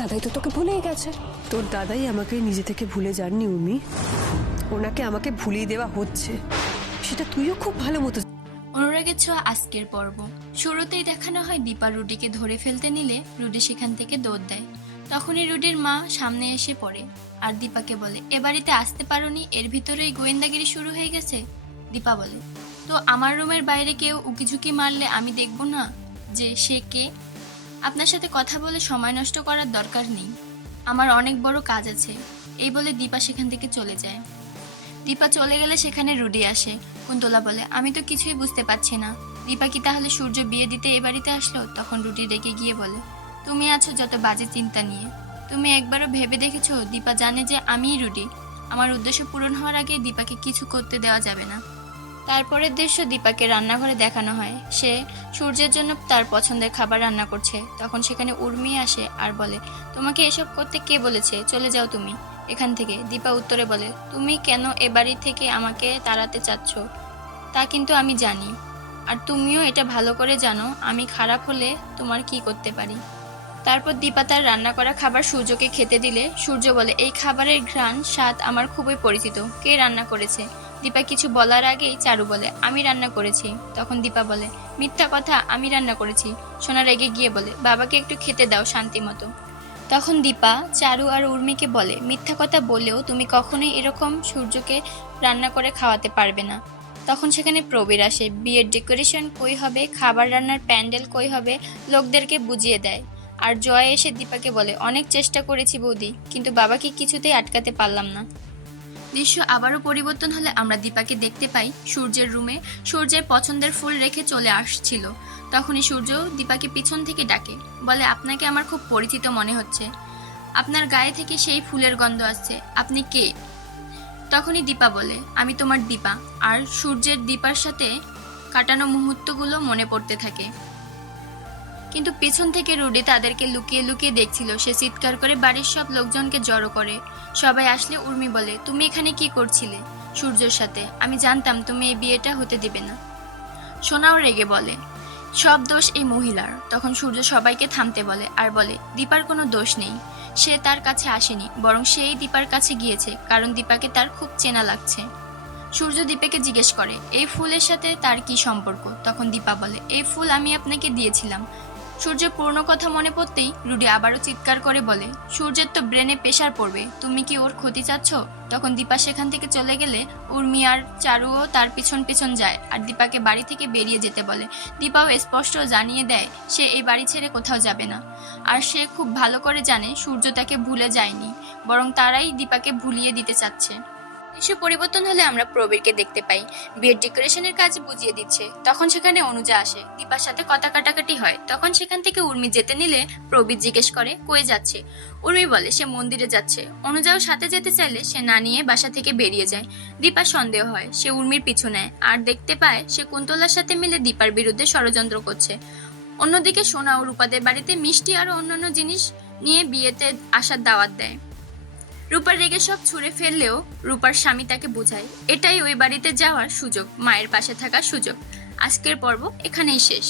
দাদাই তো তোকে ভুলেই গেছে। তোর দাদাই আমাকে নিজে থেকে ভুলে যাননি উর্মি, ওনাকে আমাকে ভুলিয়ে দেওয়া হচ্ছে, সেটা তুইও খুব ভালো মতো। অনুরাগের ছোঁয়া আজকের পর্ব শুরুতেই দেখানো হয় দীপা রুডিকে ধরে ফেলতে নিলে রুডি সেখান থেকে দৌড় দেয়। তখনই রুডির মা সামনে এসে পড়ে আর দীপাকে বলে, এ বাড়িতে আসতে পারোনি, এর ভিতরেই গোয়েন্দাগিরি শুরু হয়ে গেছে। দীপা বলে, তো আমার রুমের বাইরে কেউ উকিঝুঁকি মারলে আমি দেখব না যে সে কে? আপনার সাথে কথা বলে সময় নষ্ট করার দরকার নেই, আমার অনেক বড় কাজ আছে। এই বলে দীপা সেখান থেকে চলে যায়। দীপা চলে গেলে সেখানে রুডি আসে। কুন্তলা বলে, আমি তো কিছুই বুঝতে পারছি না, দীপা কি তাহলে সূর্য বিয়ে দিতে এ বাড়িতে আসলো? তখন রুডি রেগে গিয়ে বলে, তুমি আছো যত বাজে চিন্তা নিয়ে, তুমি একবারও ভেবে দেখেছো দীপা জানে যে আমিই রুডি? আমার উদ্দেশ্য পূরণ হওয়ার আগে দীপাকে কিছু করতে দেওয়া যাবে না। তারপরের দৃশ্য দীপাকে রান্নাঘরে দেখানো হয়, সে সূর্যের জন্য তার পছন্দের খাবার রান্না করছে। তখন সেখানে উর্মি আসে আর বলে, তোমাকে এসব করতে কে বলেছে, চলে যাও তুমি এখান থেকে। দীপা উত্তরে বলে, তুমি কেন এ বাড়ি থেকে আমাকে তাড়াতে চাচ্ছ তা কিন্তু আমি জানি, আর তুমিও এটা ভালো করে জানো আমি খারাপ হলে তোমার কি করতে পারি। তারপর দীপা তার রান্না করা খাবার সূর্যকে খেতে দিলে সূর্য বলে, এই খাবারের ঘ্রাণ স্বাদ আমার খুবই পরিচিত, কে রান্না করেছে? দীপা কিছু বলার আগেই চারু বলে, আমি রান্না করেছি। তখন দীপা বলে, মিথ্যা কথা, আমি রান্না করেছি। সোনা রেগে গিয়ে বলে, বাবাকে একটু খেতে দাও শান্তি মতো। তখন দীপা চারু আর উর্মিকে বলে, মিথ্যা কথা বললেও তুমি কখনোই এরকম সূর্যকে রান্না করে খাওয়াতে পারবে না। তখন সেখানে প্রবীর আসে, বিয়ের ডেকোরেশন কই হবে, খাবার রান্নার প্যান্ডেল কই হবে, লোকদেরকে বুঝিয়ে দেয়। আর জয় এসে দীপাকে বলে, অনেক চেষ্টা করেছি বৌদি, কিন্তু বাবাকে কিছুতেই আটকাতে পারলাম না। দৃশ্য আবারও পরিবর্তন হলে আমরা দীপাকে দেখতে পাই সূর্যের রুমে। সূর্যের পছন্দের ফুল রেখে চলে আসছিল। তখনই সূর্য দীপাকে পিছন থেকে ডাকে, বলে, আপনাকে আমার খুব পরিচিত মনে হচ্ছে, আপনার গায়ে থেকে সেই ফুলের গন্ধ আসছে, আপনি কে? তখনই দীপা বলে, আমি তোমার দীপা। আর সূর্যের দীপার সাথে কাটানো মুহূর্তগুলো মনে পড়তে থাকে। কিন্তু পিছন থেকে রুডি তাদেরকে লুকিয়ে লুকিয়ে দেখছিল। সে চিৎকার করে বাড়ির সব লোকজনকে জড়ো করে। সবাই আসলে উর্মি বলে, তুমি এখানে কি করছিলে সূর্যের সাথে? আমি জানতাম তুমি এই বিয়েটা হতে দিবে না। সোনাও রেগে বলে, সব দোষ এই মহিলার। তখন সূর্য সবাইকে থামতে বলে আর বলে, দীপার কোনো দোষ নেই, সে তার কাছে আসেনি, বরং সেই দীপার কাছে গিয়েছে, কারণ দীপাকে তার খুব চেনা লাগছে। সূর্য দীপাকে জিজ্ঞেস করে, এই ফুলের সাথে তার কি সম্পর্ক? তখন দীপা বলে, এই ফুল আমি আপনাকে দিয়েছিলাম। সূর্যের পুরনো কথা মনে পড়তেই রুডি আবারও চিৎকার করে বলে, সূর্যের তো ব্রেনে প্রেশার পড়বে, তুমি কি ওর ক্ষতি চাচ্ছ? তখন দীপা সেখান থেকে চলে গেলে উর্মি আর চারুও তার পিছন পিছন যায় আর দীপাকে বাড়ি থেকে বেরিয়ে যেতে বলে। দীপাও স্পষ্ট জানিয়ে দেয় সে এই বাড়ি ছেড়ে কোথাও যাবে না। আর সে খুব ভালো করে জানে সূর্য তাকে ভুলে যায়নি, বরং তারাই দীপাকে ভুলিয়ে দিতে চাচ্ছে। দৃশ্য পরিবর্তন হলে আমরা প্রবীরকে দেখতে পাই, বিয়ের ডেকোরেশনের কাজ বুঝিয়ে দিচ্ছে। তখন সেখানে অনুজা আসে, দীপার সাথে কথা কাটাকাটি হয়। তখন সেখান থেকে উর্মি যেতে নিলে প্রবীর জিজ্ঞেস করে, কই যাচ্ছে? উর্মি বলে, সে মন্দিরে যাচ্ছে। অনুজাও সাথে যেতে চাইলে সে না নিয়ে বাসা থেকে বেরিয়ে যায়। দীপার সন্দেহ হয়, সে উর্মির পিছু নেয় আর দেখতে পায় সে কুন্তলার সাথে মিলে দীপার বিরুদ্ধে ষড়যন্ত্র করছে। অন্যদিকে সোনা ও রূপাদের বাড়িতে মিষ্টি আর অন্যান্য জিনিস নিয়ে বিয়েতে আসার দাওয়াত দেয়। রূপার রেগে সব ছুঁড়ে ফেললেও রূপার স্বামী তাকে বোঝায় এটাই ওই বাড়িতে যাওয়ার সুযোগ, মায়ের পাশে থাকার সুযোগ। আজকের পর্ব এখানেই শেষ।